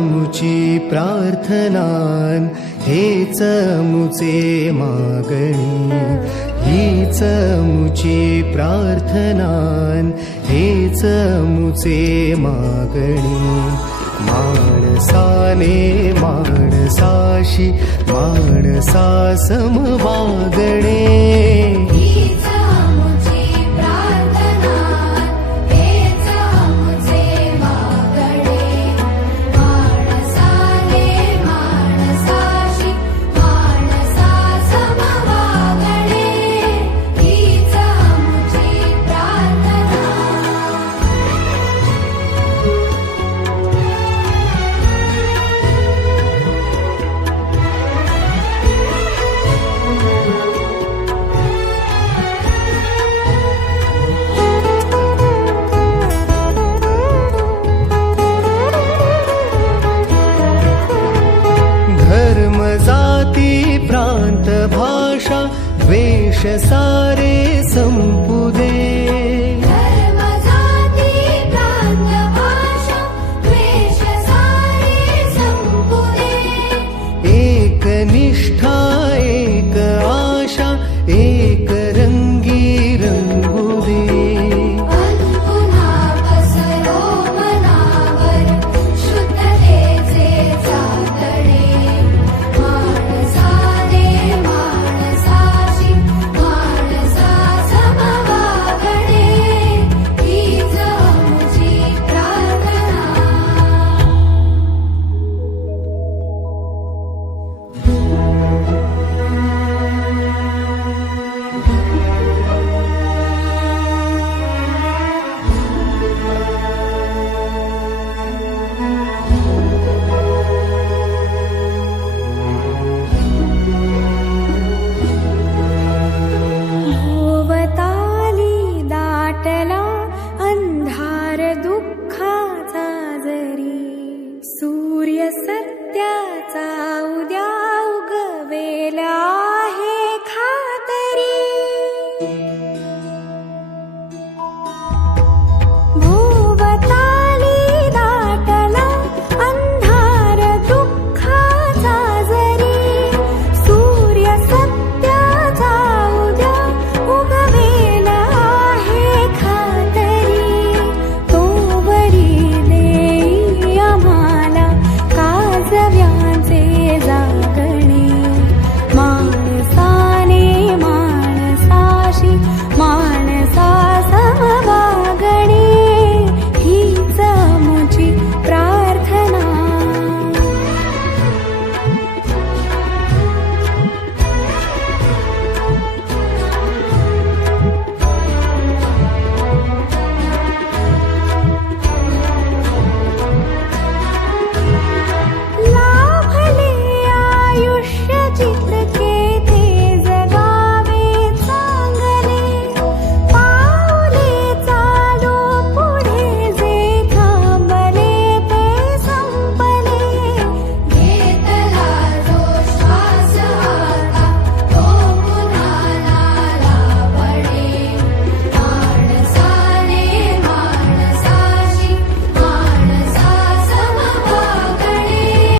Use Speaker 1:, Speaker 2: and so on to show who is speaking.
Speaker 1: मुची प्रार्थनान हेच मुचे मागणी. हीच चमुची प्रार्थनान हेच चमुचे मागणी. माणसाने माणसाशी माणसा समवागणे वेष सारे स Dah.